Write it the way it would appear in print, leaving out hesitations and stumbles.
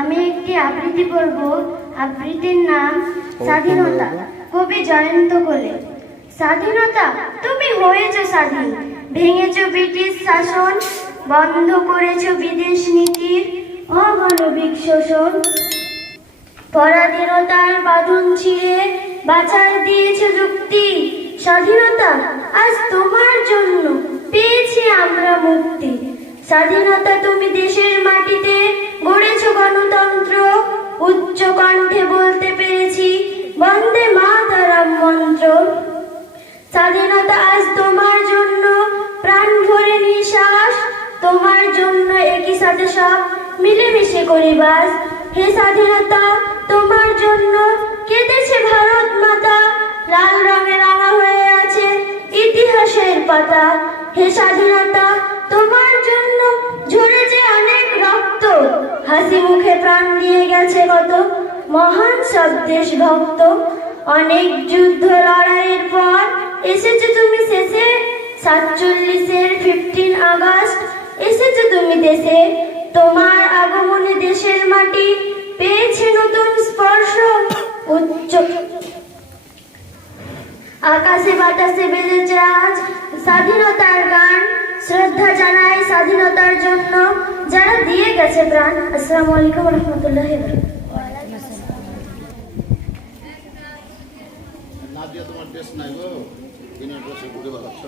আমি একটি আবৃত্তি পড়ব। আবৃত্তির নাম স্বাধীনতা, কবি জয়ন্ত কোলে। স্বাধীনতা, তুমি হয়েছ স্বাধীন, ভেঙেছ ব্রিটিশ শাসন, বন্ধ করেছ বিদেশ নীতির অমানবিক শোষণ। পরাধীনতার বাঁধন ছিঁড়ে বাঁচার দিয়েছ যুক্তি। স্বাধীনতা, আজ তোমার জন্য পেয়েছি আমরা মুক্তি। স্বাধীনতা, তুমি দেশের মাটিতে গড়েছ গণতন্ত্র, উচ্চ কণ্ঠে বলতে পেরেছি বন্দে মাতরম মন্ত্র। স্বাধীনতা, আজ তোমার জন্য প্রাণ ভরে নিঃশ্বাস, তোমার জন্য একই সাথে সব মিলেমিশে করি বাস। হে স্বাধীনতা, তোমার জন্য কেঁদেছে ভারত মাতা, লাল রঙে রাঙা হয়ে আছে ইতিহাসের পাতা। হে স্বাধীনতা, তোমার জন্য ঝরেছে অনেক রক্ত, হাসি মুখে প্রাণ দিয়ে গেছে কত মহান সব দেশভক্ত। অনেক যুদ্ধ লড়াইয়ের পর এসেছো তুমি শেষে, 47-এর 15 আগস্ট এসেছো তুমি দেশে। তোমার আগমনে দেশের মাটি পেয়েছে নতুন স্পর্শ, উচ্চ আকাশে বাতাসে বেজেছে আজ স্বাধীনতার গান। শ্রদ্ধা জানাই স্বাধীনতার জন্য যারা দিয়ে গেছে প্রাণ। আসসালামু আলাইকুম রহমতুল্লাহ। না দিয়ে তোমার ড্রেস নাই গো, দিনের ড্রেসে ঘুরে বেড়াচ্ছ।